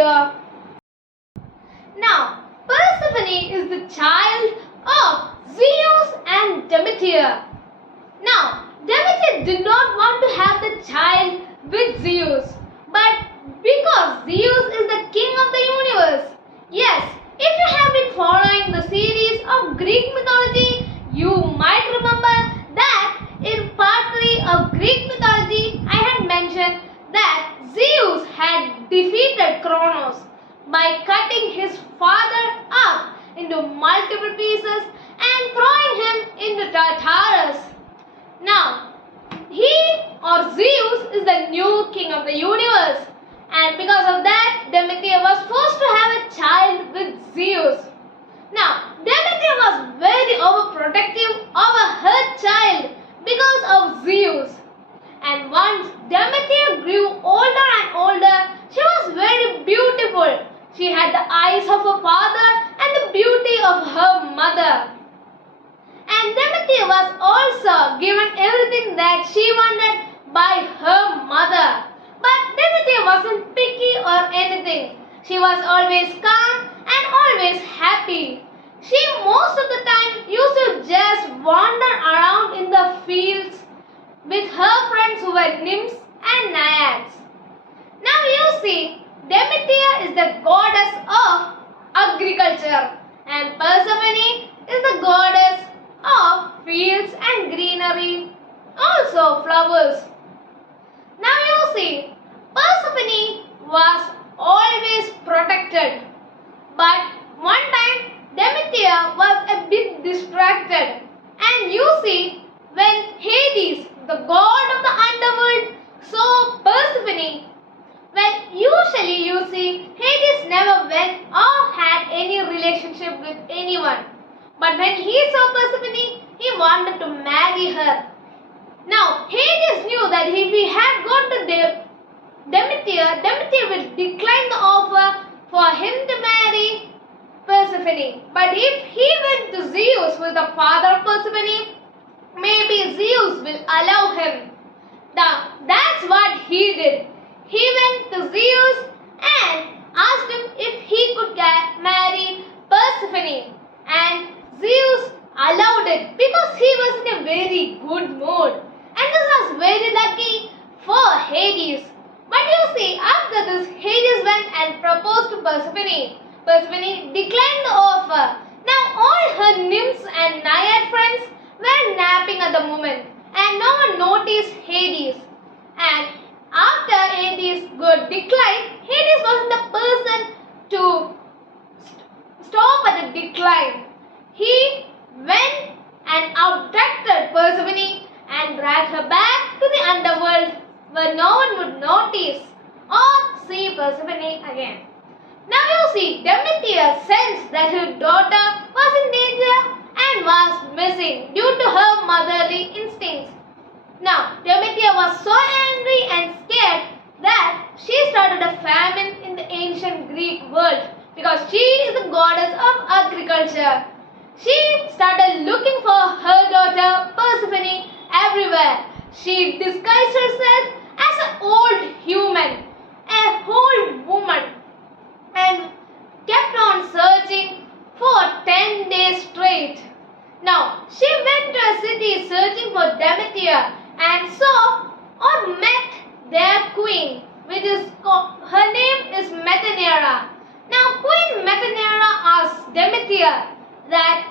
here. Now, Persephone is the child of Zeus and Demeter. Now, Demeter did not want to have the child with Zeus, but because Zeus is the king of the universe. Yes, if you have been following the series of Greek mythology, you might remember that in part 3 of Greek mythology, I had mentioned that Zeus had defeated Kronos by cutting his father up into multiple pieces and throwing him into Tartarus. Now, he or Zeus is the new king of the universe, and because of that, Demeter was forced to have a child with Zeus. Now, Demeter was very overprotective over her child because of Zeus. And once Demeter grew older and older, she was very beautiful. She had the eyes of her father and the beauty of her mother. And Demeter was also given everything that she wanted by her mother. But Demeter wasn't picky or anything. She was always calm and always happy. She most of the time used to just wander around in the fields with her friends who were nymphs and naiads. Now you see, Demeter is the goddess of agriculture and Persephone is the goddess of fields and greenery, also flowers. Now you see, Persephone was always protected, but one time Demeter was a bit distracted, and you see, when Hades, the god of the underworld, saw Persephone, well, usually you see, Hades never went or had any relationship with anyone. But when he saw Persephone, he wanted to marry her. Now, Hades knew that if he had gone to Demeter will decline the offer for him to marry Persephone. But if he went to Zeus, who is the father of Persephone, maybe Zeus will allow him. Now, that's what he did. He went to Zeus and asked him if he could marry Persephone. And Zeus allowed it because he was in a very good mood. And this was very lucky for Hades. But you see, after this, Hades went and proposed to Persephone. Persephone declined the offer. Now all her nymphs and naiad friends were napping at the moment, and no one noticed Hades. And after Hades got declined, Hades wasn't the person to stop at the decline. He went and abducted Persephone and dragged her back to the underworld where no one would notice or see Persephone again. Now you see, Demeter sensed that her daughter was in danger and was missing due to her motherly instincts. Now, Demeter was so angry and scared that she started a famine in the ancient Greek world because she is the goddess of agriculture. She started looking for her daughter Persephone everywhere. She disguised herself as an old human, a old woman, and kept on searching for 10 days straight. Now, she went to a city searching for Demeter and saw or met their queen, which is called, her name is Metaneira. Now, Queen Metaneira asked Demeter that,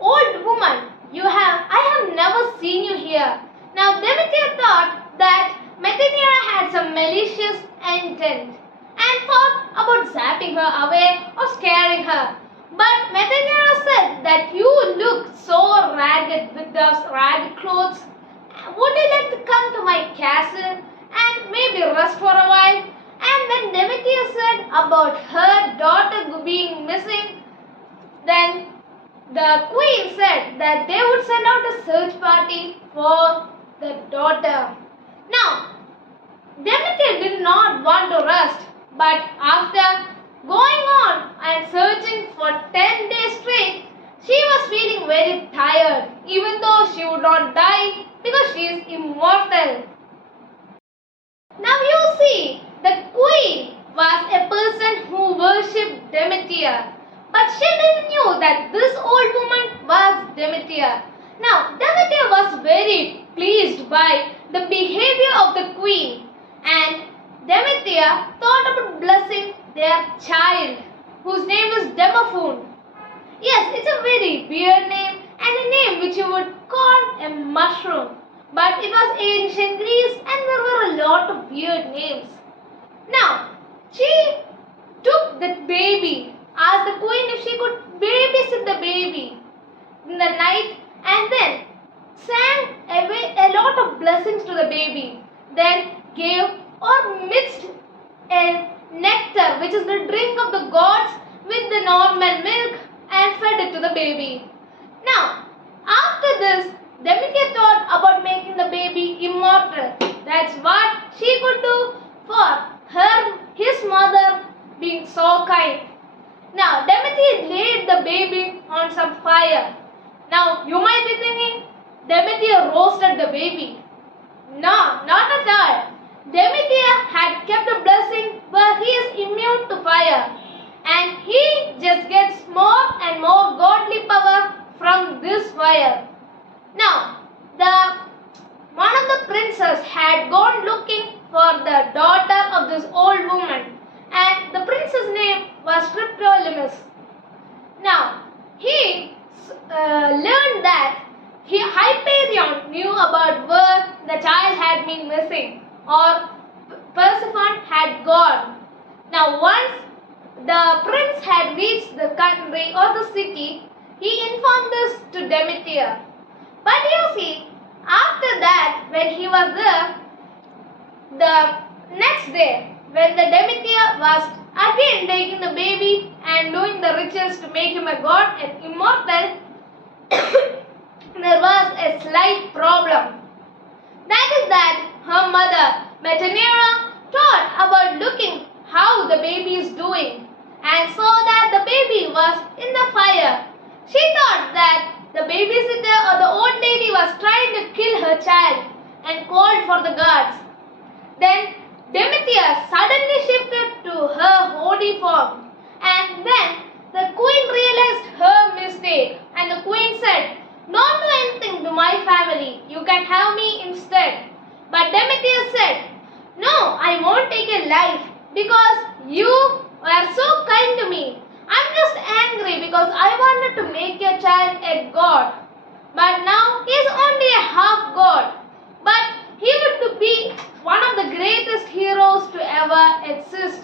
"Old woman, I have never seen you here." Now, Demeter thought that Metaneira had some malicious intent and thought about zapping her away or scaring her. But Metaneira said that you look so ragged with those ragged clothes. Would you like to come to my castle and maybe rest for a while? And when Demeter said about her daughter being missing, then the queen said that they would send out a search party for the daughter. Now, Demeter did not want to rest, but after going on and searching for 10 days straight, she was feeling very tired, even though she would not die because she is immortal. Now you see, the queen was a person Demeter. But she didn't knew that this old woman was Demeter. Now, Demeter was very pleased by the behavior of the queen, and Demeter thought about blessing their child, whose name is Persephone. Yes, it's a very weird name and a name which you would call a mushroom. But it was ancient Greece and there were a lot of weird names. Now, she took the baby, asked the queen if she could babysit the baby in the night, and then sang a lot of blessings to the baby. Then gave or mixed a nectar, which is the drink of the gods, with the normal milk and fed it to the baby. Now, after this, Demeter thought about making the baby immortal. That's what she could do for his mother being so kind. Now, Demeter laid the baby on some fire. Now, you might be thinking, Demeter roasted the baby. No, not at all. Demeter had kept a blessing where he is immune to fire, and he just gets more and more godly power from this fire. Now, one of the princes had gone looking for the daughter of this old woman, and the prince's name was Triptolemus. Now, he learned that Hyperion knew about where the child had been missing, or Persephone had gone. Now, once the prince had reached the country or the city, he informed this to Demeter. But you see, after that, when he was there, the next day, when the Demeter was again taking the baby and doing the rituals to make him a god and immortal, there was a slight problem. That is that her mother, Metanira, thought about looking how the baby is doing and saw that the baby was in the fire. She thought that the babysitter or the old lady was trying to kill her child and called for the guards. Then Demeter suddenly shifted to her holy form, and then the queen realized her mistake, and the queen said, "Don't do anything to my family, you can have me instead." But Demeter said, "No, I won't take a life because you were so kind to me. I'm just angry because I wanted to make your child a god. But now he is only a half god. But he would be one of the greatest heroes to ever exist."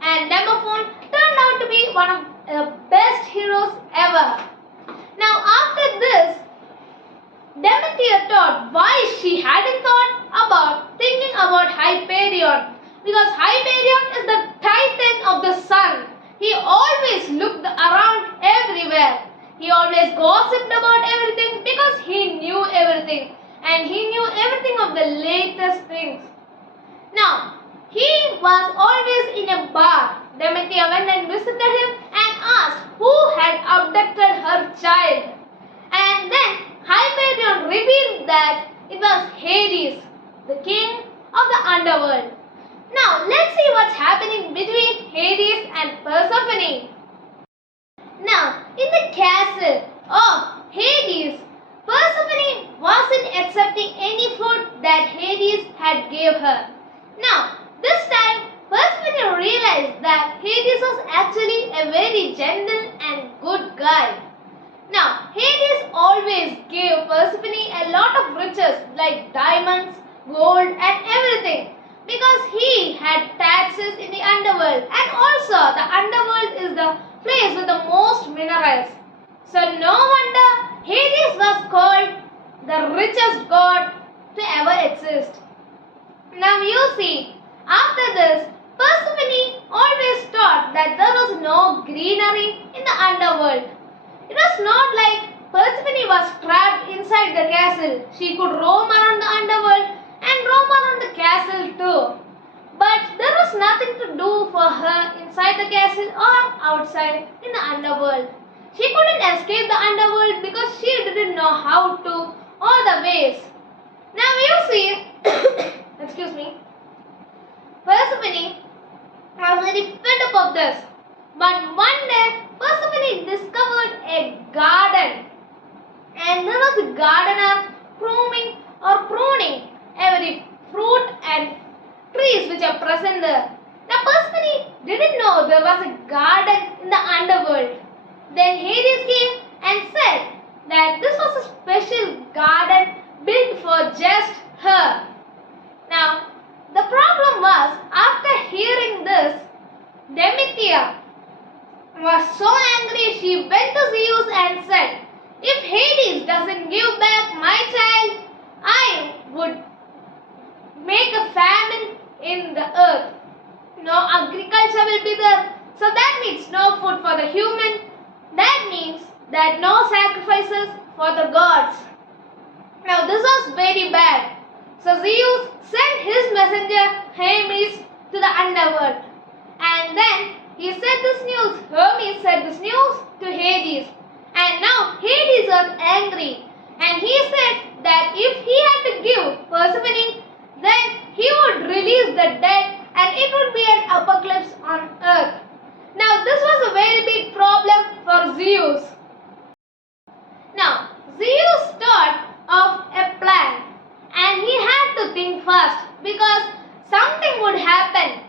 And Persephone turned out to be one of the best heroes ever. Now after this, Demeter thought why she hadn't thought about thinking about Hyperion, because Hyperion is the titan of the sun. He always looked around everywhere. He always gossiped about everything because he knew everything, and he knew everything of the latest things. Now, he was always in a bar. Demeter went and visited him and asked who had abducted her child. And then Hyperion revealed that it was Hades, the king of the underworld. Now, let's see what's happening between Hades and Persephone. Now, in the castle of Hades, Persephone wasn't accepting any food that Hades had gave her. Now, this time, Persephone realized that Hades was actually a very gentle and good guy. Now, Hades always gave Persephone a lot of riches like diamonds, gold and everything, because he had taxes in the underworld, and also the underworld is the place with the most minerals. So no wonder Hades was called the richest god to ever exist. Now you see, after this, Persephone always thought that there was no greenery in the underworld. It was not like Persephone was trapped inside the castle. She could roam around the underworld and roam around the castle too. But there was nothing to do for her inside the castle or outside in the underworld. She couldn't escape the underworld because she didn't know how to or the ways. Now you see, excuse me, Persephone was very fed up of this. But one day, Persephone discovered a garden, and there was a gardener pruning every fruit and trees which are present there. Now Persephone didn't know there was a garden in the underworld. Then Hades came and said that this was a special garden built for just her. Now the problem was, after hearing this, Demeter was so angry she went to Zeus and said, "If Hades doesn't give back my child, I would make a famine in the earth. No agriculture will be there. So that means no food for the human. That means that no sacrifices for the gods." Now this was very bad. So Zeus sent his messenger Hermes to the underworld. And then he said this news. Hermes said this news to Hades. And now Hades was angry. And he said that if he had to give Persephone, then he would release the dead and it would be an apocalypse on earth. Now this was a very big problem for Zeus. Now Zeus thought of a plan and he had to think fast because something would happen,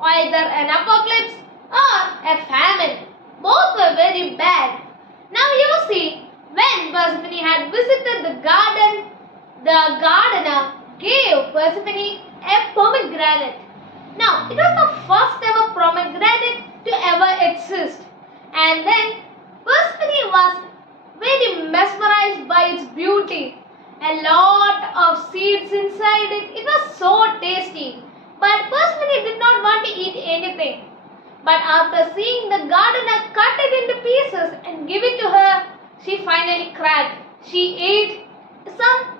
either an apocalypse or a famine. Both were very bad. Now you see, when Persephone had visited the garden, the gardener gave Persephone a pomegranate. Now it was the first ever pomegranate to ever exist. And then Persephone was very mesmerized by its beauty. A lot of seeds inside it. It was so tasty. But Persephone did not want to eat anything. But after seeing the gardener cut it into pieces and give it to her, she finally cried. She ate some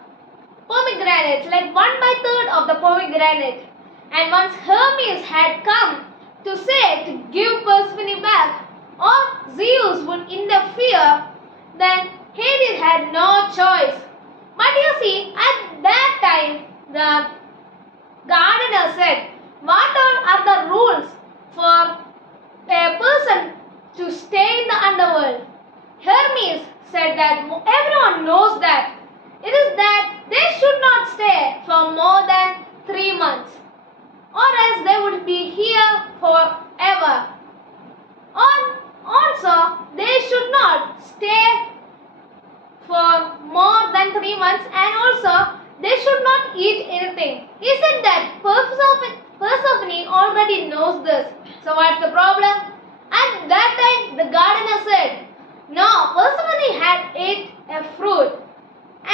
pomegranates, like 1/3 of the pomegranate. And once Hermes had come to say to give Persephone back, or Zeus would interfere, then Hades had no choice. But you see, at that time, the gardener said, "What are the rules for a person to stay in the underworld?" Hermes said that everyone knows that. It is that they should not stay for more than 3 months, or else they would be here forever. Also, they should not stay for more than 3 months, and also they should not eat anything. He said that Persephone already knows this. So what's the problem? At that time the gardener said, no, Persephone had ate a fruit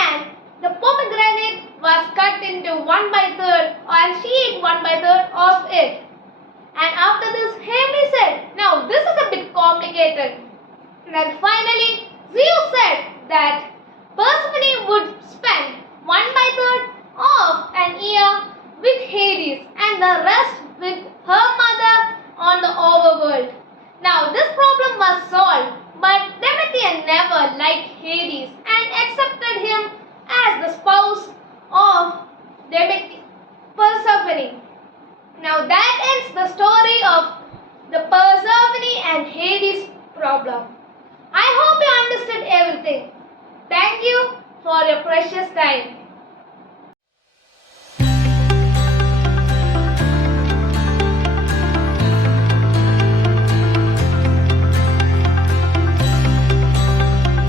and the pomegranate was cut into 1/3 and she ate 1/3 of it. And after this Hermes said, now this is a bit complicated. Then finally Zeus said that Persephone would spend 1/3 of an year with Hades and the rest with her mother on the overworld. Now this problem was solved, but Demeter never liked Hades and accepted him as the spouse of Persephone. Now that ends the story of the Persephone and Hades problem. I hope you understood everything. Thank you for your precious time.